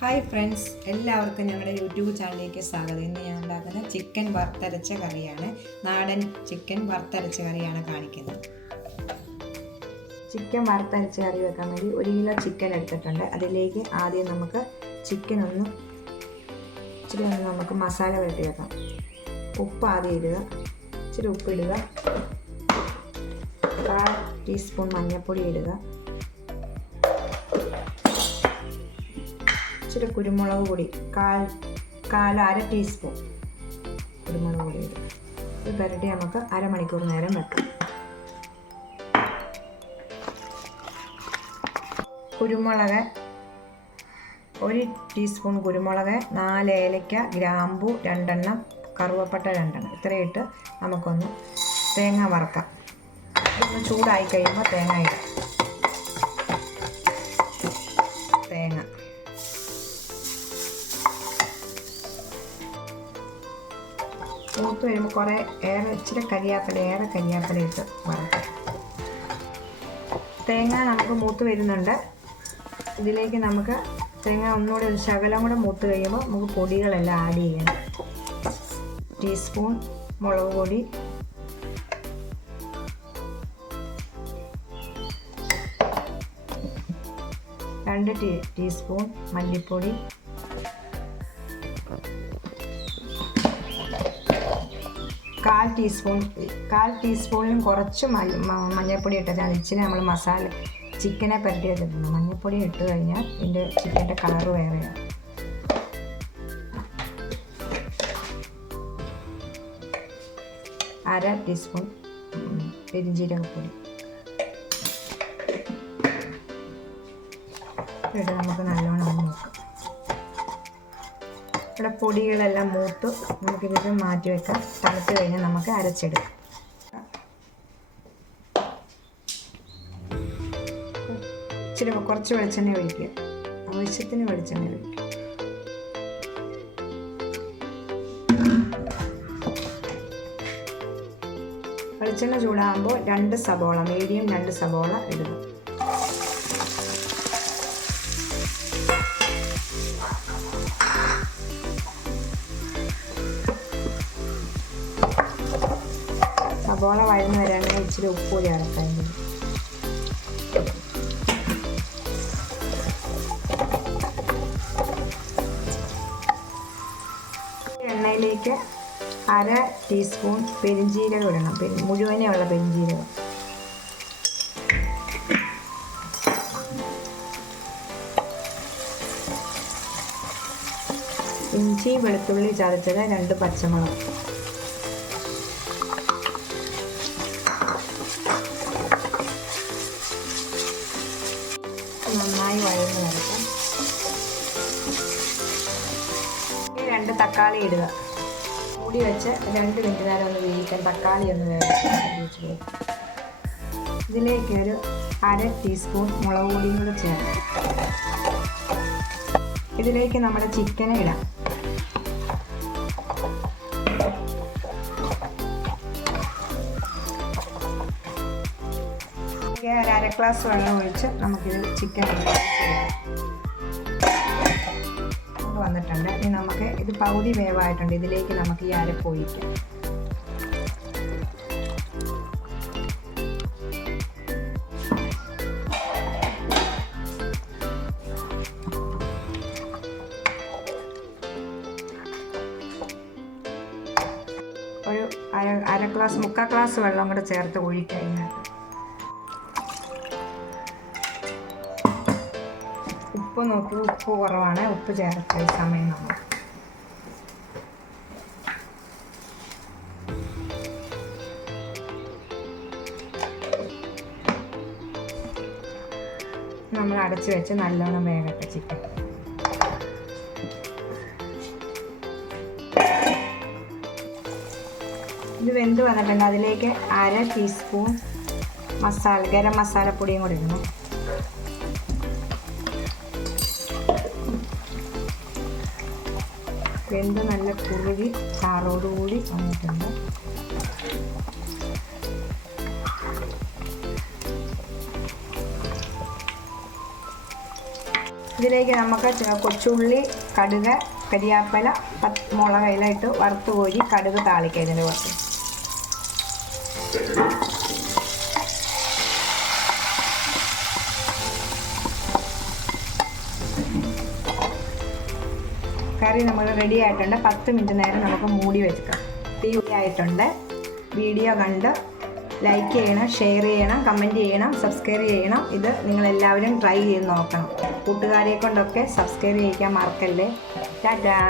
Hi friends എല്ലാവർക്കും ഞങ്ങളുടെ YouTube ചാനലിലേക്ക് സ്വാഗതം. ഇന്ന് ഞാൻ ഉണ്ടാക്കുന്ന ചിക്കൻ വറുത്തരച്ച കറിയാണ് നാടൻ ചിക്കൻ വറുത്തരച്ച കറിയാണ് കാണിക്കുന്നത്. ചിക്കൻ വറുത്തരച്ച കറി വെക്കാൻ വേണ്ടി ഒരു കിലോ ചിക്കൻ എടുത്തിട്ടുണ്ട്. അതിലേക്ക് ആദ്യം നമുക്ക് ചിക്കൻ ഒന്ന് ഇച്ചിരി ഒന്ന് നമുക്ക് മസാല പുരട്ടി വെക്കാം. ഉപ്പ് ആദ്യം ഇടുക. ഇച്ചിരി ഉപ്പ് ഇടുക. കാൽ ടീസ്പൂൺ മഞ്ഞൾപ്പൊടി ഇടുക. ഇച്ചിരി കുരുമുളക് പൊടി കാൽ കാൽ അര ടീസ്പൂൺ കുരുമുളക് പൊടി ഇത് പുരട്ടി നമുക്ക് അരമണിക്കൂർ നേരം വെക്കാം. കുരുമുളക് ഒരു ടീസ്പൂൺ കുരുമുളക് നാല് ഏലയ്ക്ക ഗ്രാമ്പു രണ്ടെണ്ണം കറുവപ്പട്ട രണ്ടെണ്ണം. ഇത്രയിട്ട് നമുക്കൊന്ന് തേങ്ങ വറക്കാം. ഇതൊന്ന് ചൂടായി കഴിയുമ്പോൾ തേങ്ങ ഇടാം. തേങ്ങ. മൂത്ത് വരുമ്പോൾ കുറേ ഏറെ ഇച്ചിരി കരിയാപ്പില ഏറെ കരിയാപ്പില ഇട്ട് വറക്കാം. തേങ്ങ നമുക്ക് മൂത്ത് വരുന്നുണ്ട്. ഇതിലേക്ക് നമുക്ക് തേങ്ങ ഒന്നുകൂടെ ഒരു ശകലം കൂടെ മൂത്ത് കഴിയുമ്പോൾ നമുക്ക് പൊടികളെല്ലാം ആഡ് ചെയ്യണം ടീസ്പൂൺ മുളക് പൊടി. രണ്ട് ടീ ടീസ്പൂൺ മല്ലിപ്പൊടി. കാൽ ടീസ്പൂൺ കാൽ ടീസ്പൂണിലും കുറച്ച് മഞ്ഞൾപ്പൊടി ഇട്ടത് ഇച്ചിരി നമ്മൾ മസാല ചിക്കനെ പരട്ടി വെച്ചിട്ടുണ്ട് മഞ്ഞൾപ്പൊടി ഇട്ട് കഴിഞ്ഞാൽ ഇതിന്റെ ചിക്കന്റെ കളറ് വേറെയാണ് അര ടീസ്പൂൺ ഉം, പെരുംജീരകപ്പൊടി ഇട്ട് നമുക്ക് നല്ലോണം നോക്കാം. ഇവിടെ പൊടികളെല്ലാം മൂത്ത് നമുക്കിത് മാറ്റി വെക്കാം. തണുത്ത് കഴിഞ്ഞാൽ നമുക്ക് അരച്ചെടുക്കാം. ഇച്ചിരി കുറച്ച് വെളിച്ചെണ്ണ ഒഴിക്കുക. ആവശ്യത്തിന് വെളിച്ചെണ്ണ ഒഴിക്കുക. വെളിച്ചെണ്ണ ചൂടാകുമ്പോൾ രണ്ട് സബോള മീഡിയം രണ്ട് സബോള ഇടുക. സബോള വഴന്ന് വരാണെങ്കിൽ ഇച്ചിരി ഉപ്പ് കൂടി ഇറക്കാൻ എണ്ണയിലേക്ക് അര ടീസ്പൂൺ പെരിഞ്ജീരകം ഇടണം. മുഴുവനെയുള്ള പെരിഞ്ജീരകം ഇഞ്ചി വെളുത്തുള്ളി ചതച്ചത് രണ്ട് പച്ചമുളക്. നന്നായി വഴന്ന് ഇനി രണ്ട് തക്കാളി ഇടുക. കൂടി വെച്ച് രണ്ട് മിനിറ്റ് നേരം ഒന്ന് വേവിക്കാൻ തക്കാളി ഒന്ന് വേവിച്ച് ഇതിലേക്ക് ഒരു അര ടീസ്പൂൺ മുളക് പൊടിയും കൂടെ ചേർക്കാം. ഇതിലേക്ക് നമ്മുടെ ചിക്കനെ ഇടാം. ഗ്ലാസ് വെള്ളം ഒഴിച്ച് നമുക്കിത് ചിക്കൻ വന്നിട്ടുണ്ട്. ഇനി നമുക്ക് ഇത് പകുതി വേവായിട്ടുണ്ട്. ഇതിലേക്ക് നമുക്ക് ഈ അരപ്പ് ഒഴിക്കാം ഒരു അര അര ഗ്ലാസ് മുക്കാൽ ഗ്ലാസ് വെള്ളം കൂടെ ചേർത്ത് ഒഴിക്കാം ഉപ്പ് നോക്കി. ഉപ്പ് കുറവാണ്. ഉപ്പ് ചേർത്ത ഈ സമയം നമ്മൾ. നമ്മൾ അടച്ച് വെച്ച് നല്ലോണം വേകട്ടെ ചിക്കൻ ഇത് വെന്ത് വന്നിട്ടുണ്ട്. അതിലേക്ക് അര ടീസ്പൂൺ മസാല ഗരം മസാലപ്പൊടിയും കൂടി ഇടണം. വെന്ത് നല്ല കുറുകി ചാറോടുകൂടി വന്നിട്ടുണ്ട്. ഇതിലേക്ക് നമുക്ക് കൊച്ചുള്ളി കടുക് കരിയാപ്പല പത്ത് മുളക് ഇലയിട്ട് വറുത്ത് കോരി കടുക് താളിക്കാം ഇതിന്റെ കുറച്ച് കറി നമ്മൾ റെഡി ആയിട്ടുണ്ട്. പത്ത് മിനിറ്റ് നേരം നമുക്ക് മൂടി വെക്കാം തീ ആയിട്ടുണ്ട് വീഡിയോ കണ്ട് ലൈക്ക് ചെയ്യണം ഷെയർ ചെയ്യണം കമന്റ് ചെയ്യണം സബ്സ്ക്രൈബ് ചെയ്യണം. ഇത് നിങ്ങളെല്ലാവരും ട്രൈ ചെയ്ത് നോക്കണം. കൂട്ടുകാരെ കൊണ്ടൊക്കെ സബ്സ്ക്രൈബ് ചെയ്യിക്കാൻ മറക്കല്ലേ. ടാറ്റാ.